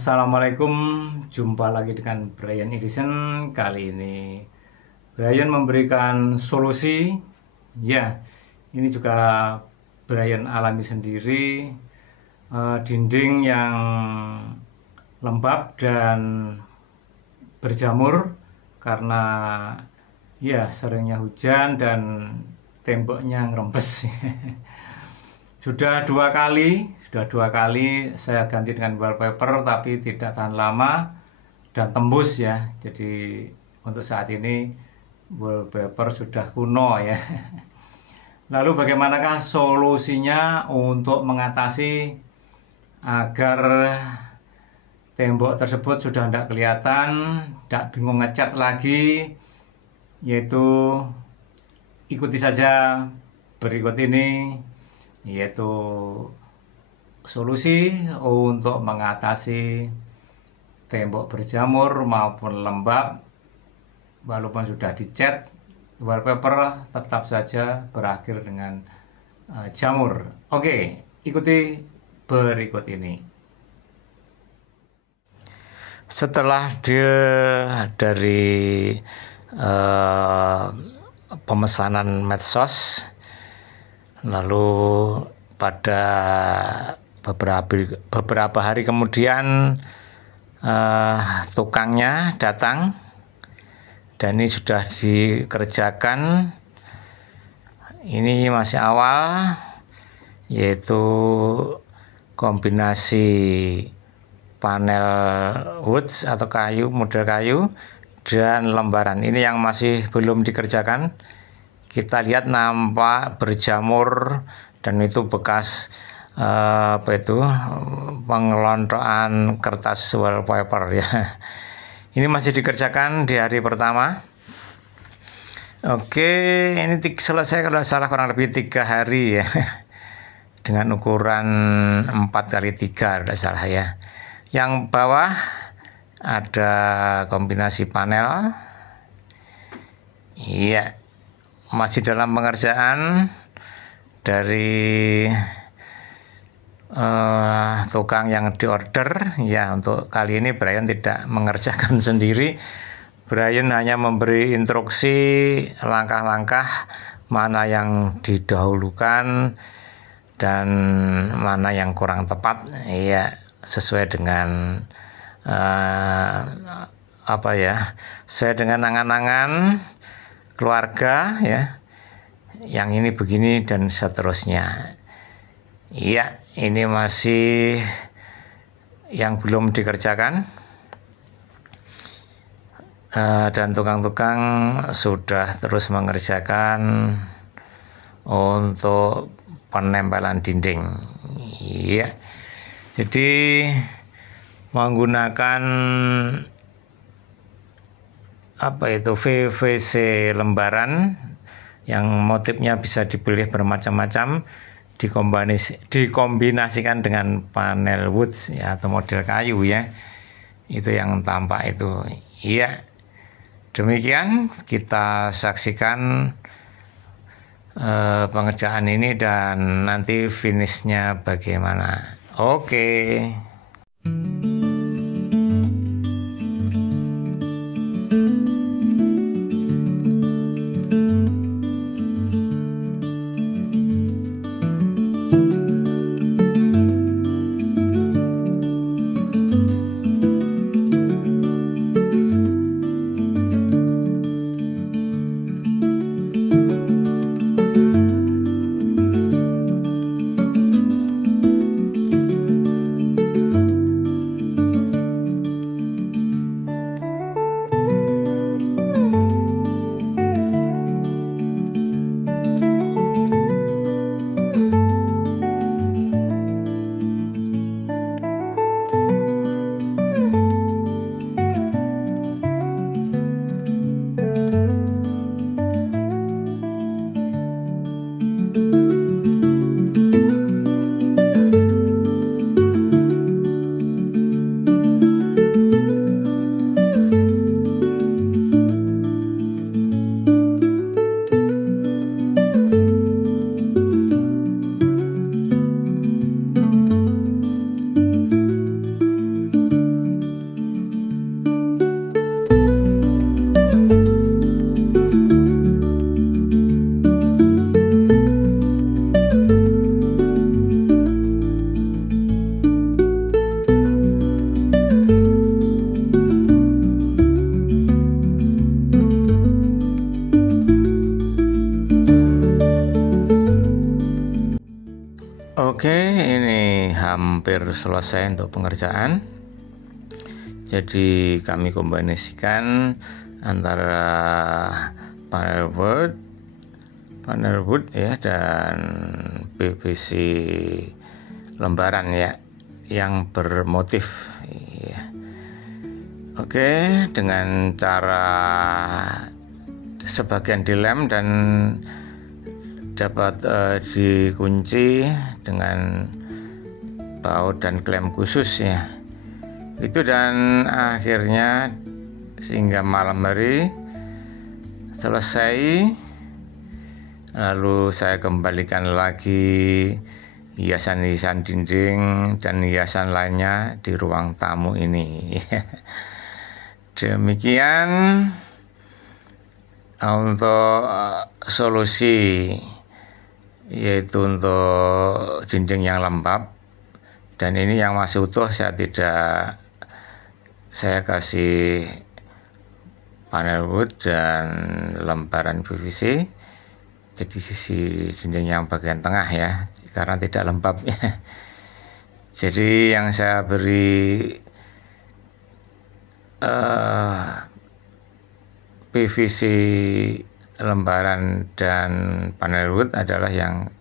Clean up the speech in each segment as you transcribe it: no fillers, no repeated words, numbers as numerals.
Assalamualaikum, jumpa lagi dengan Brian Edison. Kali ini Brian memberikan solusi. Ya, ini juga Brian alami sendiri. Dinding yang lembab dan berjamur karena ya seringnya hujan dan temboknya ngerempes. Sudah dua kali saya ganti dengan wallpaper, tapi tidak tahan lama dan tembus ya. Jadi untuk saat ini wallpaper sudah kuno ya. Lalu bagaimanakah solusinya untuk mengatasi agar tembok tersebut sudah tidak kelihatan, tidak bingung ngecat lagi? Yaitu ikuti saja berikut ini, yaitu solusi untuk mengatasi tembok berjamur maupun lembab walaupun sudah dicat wallpaper, tetap saja berakhir dengan jamur. Oke, ikuti berikut ini. Setelah dari pemesanan medsos, lalu pada beberapa hari kemudian tukangnya datang dan ini sudah dikerjakan. Ini masih awal, yaitu kombinasi panel wood atau kayu, model kayu dan lembaran. Ini yang masih belum dikerjakan. Kita lihat nampak berjamur dan itu bekas pengelontokan kertas wallpaper ya. Ini masih dikerjakan di hari pertama. Oke, ini selesai kalau salah kurang lebih 3 hari ya. Dengan ukuran 4x3 kalau salah ya. Yang bawah ada kombinasi panel. Iya, masih dalam pengerjaan dari tukang yang diorder ya. Untuk kali ini Brian tidak mengerjakan sendiri. Brian hanya memberi instruksi langkah-langkah mana yang didahulukan dan mana yang kurang tepat ya, sesuai dengan sesuai dengan angan-angan keluarga ya. Yang ini begini dan seterusnya. Iya, ini masih yang belum dikerjakan. Dan tukang-tukang sudah terus mengerjakan untuk penempelan dinding. Iya. Jadi menggunakan PVC lembaran yang motifnya bisa dipilih bermacam-macam, dikombinasikan dengan panel wood ya, atau model kayu ya. Itu yang tampak itu. Iya. Demikian kita saksikan pengerjaan ini dan nanti finishnya bagaimana. Oke. Oke, ini hampir selesai untuk pengerjaan. Jadi kami kombinasikan antara panel wood ya dan PVC lembaran ya yang bermotif ya. Oke, dengan cara sebagian dilem dan dapat dikunci dengan baut dan klem khusus ya. Itu, dan akhirnya sehingga malam hari selesai, lalu saya kembalikan lagi hiasan-hiasan dinding dan hiasan lainnya di ruang tamu ini. Demikian untuk solusi, yaitu untuk dinding yang lembab, dan ini yang masih utuh saya kasih panel wood dan lembaran PVC. Jadi sisi dinding yang bagian tengah ya, karena tidak lembab. Jadi yang saya beri PVC lembaran dan panel wood adalah yang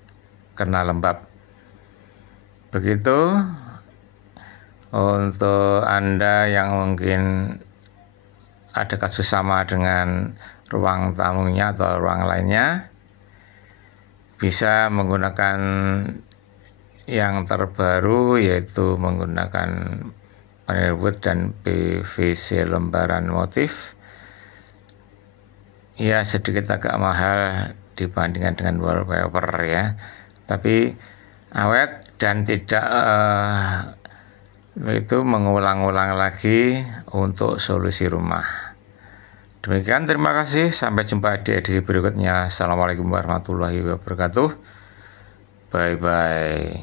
kena lembab. Begitu untuk Anda yang mungkin ada kasus sama dengan ruang tamunya atau ruang lainnya, bisa menggunakan yang terbaru, yaitu menggunakan panel wood dan PVC lembaran motif. Ya, sedikit agak mahal dibandingkan dengan wallpaper ya, tapi awet dan tidak itu mengulang-ulang lagi untuk solusi rumah. Demikian, terima kasih, sampai jumpa di edisi berikutnya. Assalamualaikum warahmatullahi wabarakatuh. Bye bye.